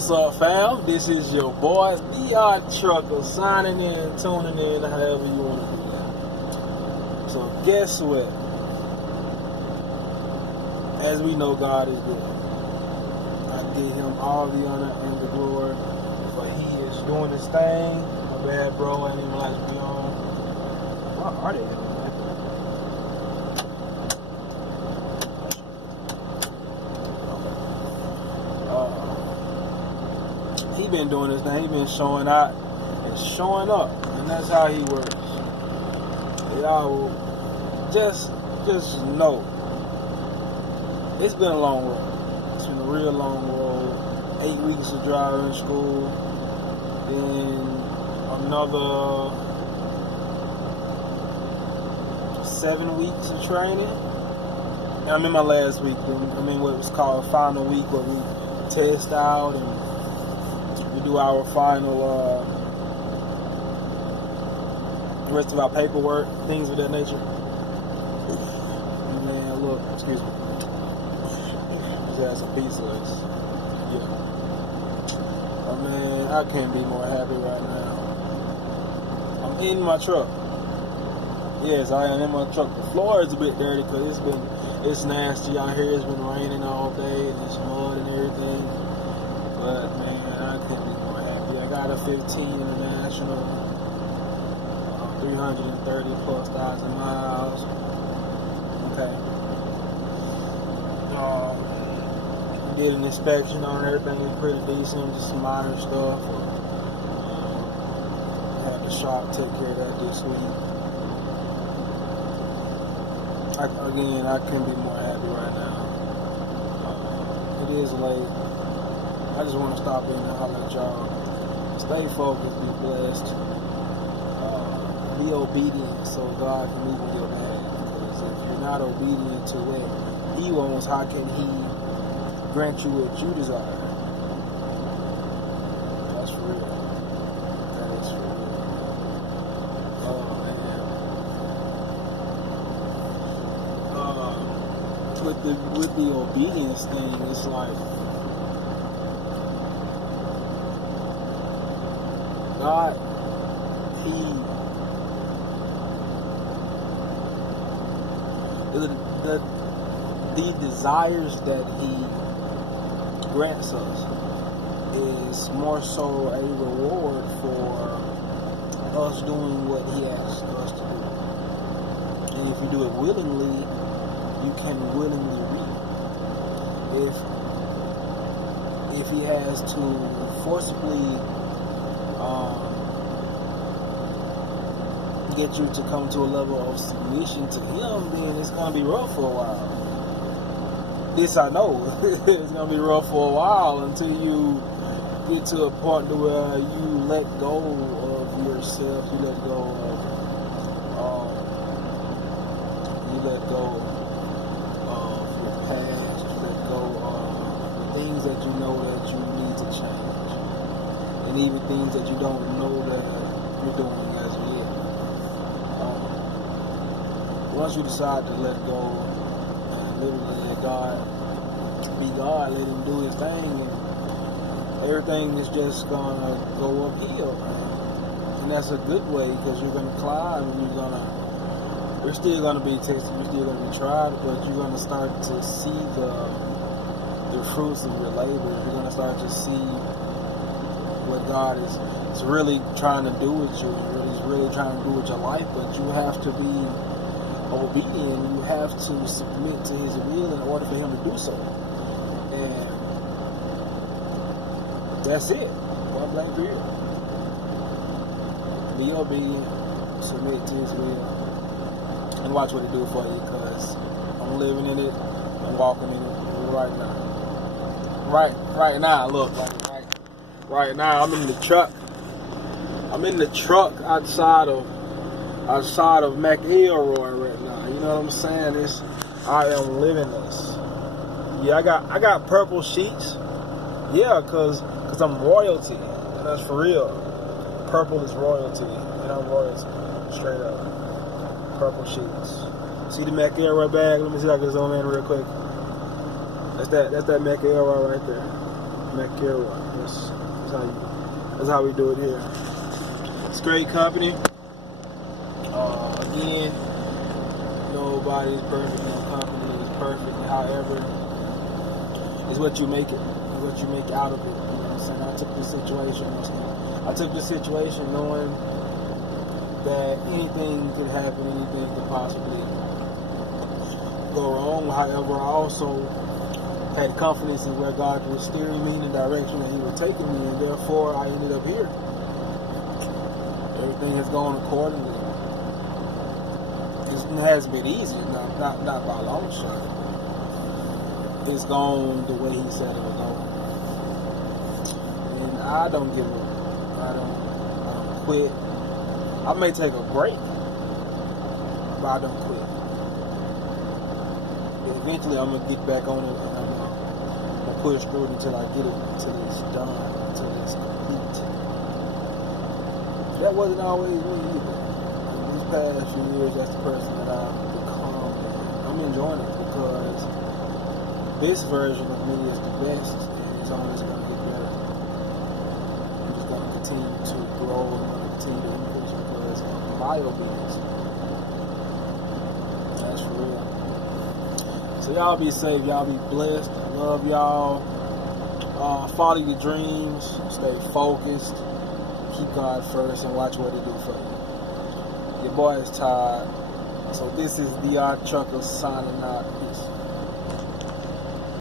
What's up, fam? This is your boy, the Trucker, signing in, tuning in, however you want to do that. So guess what? As we know, God is good. I give Him all the honor and the glory, for He is doing His thing. My bad, bro. I ain't even like to be on. What are they doing, man? He been doing his thing. He been showing out and showing up, and that's how he works. Y'all just know it's been a long road. It's been a real long road. 8 weeks of driving school, then another 7 weeks of training. And I'm in my last week. I'm in what was called final week, where we test out and we do our final rest of our paperwork, things of that nature. Man, look, excuse me. Just had some pizza. Yeah. Oh man, I can't be more happy right now. I'm in my truck. Yes, I am in my truck. The floor is a bit dirty because it's nasty out here. It's been raining all day and it's mud and everything. But man, I can't be more happy. I got a 15 international, 330 plus thousand miles. Okay. Did an inspection on everything. It's pretty decent. Just some minor stuff. Had the shop take care of that this week. I couldn't be more happy right now. It is late. I just want to stop in and holler at y'all. Stay focused, be blessed, be obedient so God can move in your path. Because if you're not obedient to what He wants, how can He grant you what you desire? That's for real. That is for real. Oh man. With the obedience thing, it's like God, the desires that He grants us is more so a reward for us doing what He asks us to do. And if you do it willingly, you can willingly reap. If He has to forcibly get you to come to a level of submission to Him, then it's going to be rough for a while. This I know. It's going to be rough for a while until you get to a point where you let go of yourself, you let go of your past, you let go of the things that you know that you need to change, and even things that you don't know that you're doing as yet. Once you decide to let go and literally let God be God, let Him do His thing, and everything is just gonna go uphill, and that's a good way, because you're gonna climb and you're still gonna be tested, you're still gonna be tried, but you're gonna start to see the fruits of your labor. You're gonna start to see what God is really trying to do with you, and He's really trying to do with your life. But you have to be obedient. You have to submit to His will in order for Him to do so. And that's it. One blank period. Be obedient, submit to His will, and watch what He do for you, because I'm living in it, I'm walking in it right now. Right now, look, right now, I'm in the truck. I'm in the truck outside of McElroy right now. You know what I'm saying? I am living this. Yeah, I got purple sheets. Yeah, cause I'm royalty, and that's for real. Purple is royalty, and I'm royalty, straight up. Purple sheets. See the McElroy bag? Let me see if I can zoom in real quick. That's that McElroy right there. McElroy. That's how we do it here. It's great company. Again, nobody's perfect. No company is perfect. However, it's what you make it. It's what you make out of it. You know what I'm saying? I took this situation knowing that anything could happen, anything could possibly go wrong. However, I also had confidence in where God was steering me in the direction that He was taking me, and therefore I ended up here. Everything has gone accordingly. It hasn't been easy, not by a long shot. It's gone the way He said it would go, and I don't give up. I don't quit. I may take a break, but I don't quit. Eventually, I'm gonna get back on it, and I'm gonna push through it until I get it, until it's done, until it's complete. That wasn't always me either. In these past few years, that's the person that I've become. I'm enjoying it because this version of me is the best, and it's always gonna get better. I'm just gonna continue to grow and continue to increase because of my obedience. That's for real. So y'all be safe, y'all be blessed. Love y'all. Follow your dreams. Stay focused. Keep God first and watch what He do for you. Your boy is tired. So this is DR Trucker signing out. Peace.